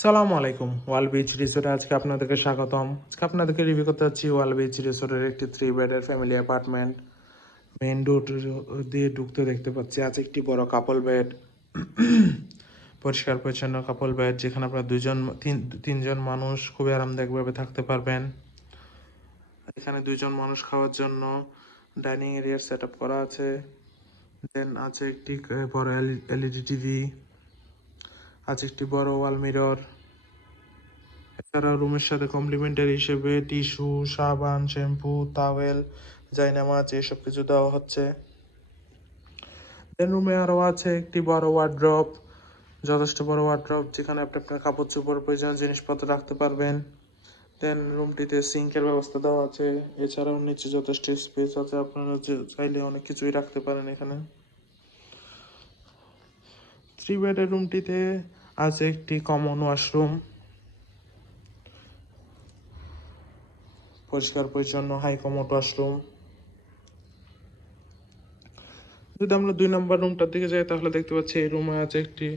সালামু আলাইকুম। ওয়াল বিচ রিসোর্টে আজকে আপনাদেরকে স্বাগতম। আজকে আপনাদেরকে রিভিউ করতে যাচ্ছি ওয়াল বিচ রিসোর্টের একটি 3 বেডের ফ্যামিলি অ্যাপার্টমেন্ট। মেইন ডোর দিয়ে ঢুকতে দেখতে পাচ্ছি আছে একটি বড় কাপল বেড। পরিষ্কার পরিচ্ছন্ন কাপল বেড, যেখানে আপনারা তিনজন মানুষ খুবই আরামদায়কভাবে থাকতে পারবেন। এখানে 2জন মানুষ খাওয়ার জন্য ডাইনিং এরিয়ার সেট আপ করা আছে। দেন আছে একটি বড় এলইডি টিভি, আছে একটি বড় ওয়াল মিরর। এছাড়া রুমের সাথে কমপ্লিমেন্টারি হিসেবে টিস্যু, সাবান, শ্যাম্পু, তাওয়েল, জায়নামাজ এসব কিছু দেওয়া হচ্ছে। দেন রুমে আরও আছে একটি বড় ওয়ার্ড্রপ, যথেষ্ট বড় ওয়ার্ড্রপ, যেখানে আপনি আপনার কাপড় চোপড় প্রয়োজনীয় জিনিসপত্র রাখতে পারবেন। দেন রুমটিতে সিঙ্কের ব্যবস্থা দেওয়া আছে। এছাড়াও নিচে যথেষ্ট স্পেস আছে, আপনারা চাইলে অনেক কিছুই রাখতে পারেন এখানে। 3 বেডের রুমটিতে আছে একটি কমন ওয়াশরুম, পরিষ্কার পরিচ্ছন্ন হাই কমোড ওয়াশরুম। যদি আমরা 2 নম্বর রুমটার দিকে যাই, তাহলে দেখতে পাচ্ছি এই রুমে আছে একটি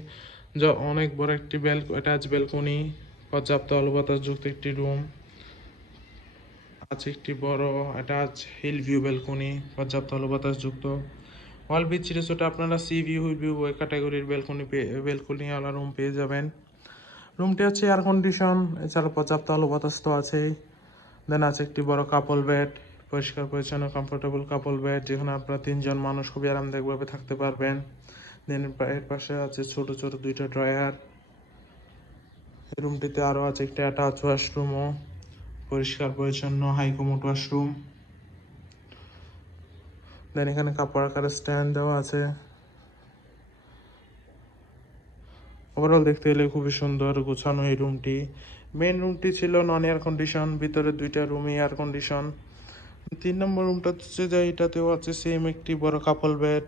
অনেক বড় একটি অ্যাটাচ ব্যালকনি, পর্যাপ্ত আলো বাতাস যুক্ত একটি রুম। আছে একটি বড় অ্যাটাচ হিল ভিউ ব্যালকনি, পর্যাপ্ত আলো বাতাস যুক্ত। ওয়াল বিচ রিসোর্টে আপনারা সি ভিউ, হিল ভিউ ওই ক্যাটাগরির ব্যালকনিওয়ালা রুম পেয়ে যাবেন। রুমটি হচ্ছে এয়ার কন্ডিশন, এছাড়া পর্যাপ্ত আলো বাতাস তো আছেই। দেন আছে একটি বড় কাপল বেড, পরিষ্কার পরিচ্ছন্ন কমফোর্টেবল কাপল বেড, যেখানে আপনারা 3জন মানুষ খুবই আরামদায়কভাবে থাকতে পারবেন। দেন এর পাশে আছে ছোট ছোট 2টা ড্রয়ার। এই রুমটিতে আরও আছে একটি অ্যাটাচ ওয়াশরুমও, পরিষ্কার পরিচ্ছন্ন হাই কমোড ওয়াশরুম। দেন এখানে কাপড় রাখার স্ট্যান্ড দেওয়া আছে। ওভারঅল দেখতে গেলে খুবই সুন্দর গোছানো এই রুমটি। মেন রুমটি ছিল নন এয়ার কন্ডিশন, ভিতরে 2টা রুমই এয়ার কন্ডিশন। 3 নম্বর রুমটা হচ্ছে যে এটাতেও আছে সেম একটি বড় কাপল বেড।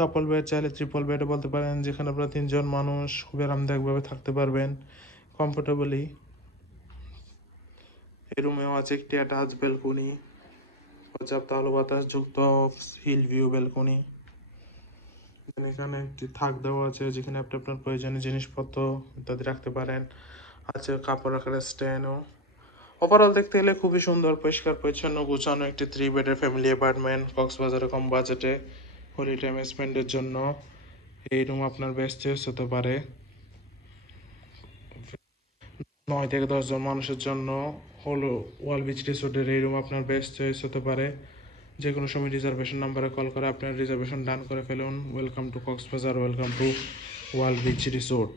কাপল বেড চাইলে ট্রিপল বেডও বলতে পারেন, যেখানে আপনারা 3জন মানুষ খুবই আরামদায়কভাবে থাকতে পারবেন কমফোর্টেবলি। এই রুমেও আছে একটি অ্যাটাচ ব্যালকনি, পর্যাপ্ত আলো বাতাস যুক্ত হিল ভিউ ব্যালকনি। এখানে একটি থাক দেওয়া আছে, যেখানে আপনি আপনার প্রয়োজনীয় জিনিসপত্র ইত্যাদি রাখতে পারেন। আছে কাপড় রাখার স্ট্যান্ডও। ওভারঅল দেখতে গেলে খুবই সুন্দর, পরিষ্কার পরিচ্ছন্ন গোছানো একটি 3 বেডের ফ্যামিলি অ্যাপার্টমেন্ট কক্সবাজারে কম বাজেটে হলি টাইম স্পেন্ডের জন্য এই রুম আপনার বেস্ট চয়েস হতে পারে। 9 থেকে 10জন মানুষের জন্য হলো ওয়াল বিচ রিসোর্টের এই রুম আপনার বেস্ট চয়েস হতে পারে। যে কোনো সময় রিজার্ভেশন নাম্বারে কল করে আপনার রিজার্ভেশন ডান করে ফেলুন। Welcome to Cox's Bazar, welcome to all beach resort.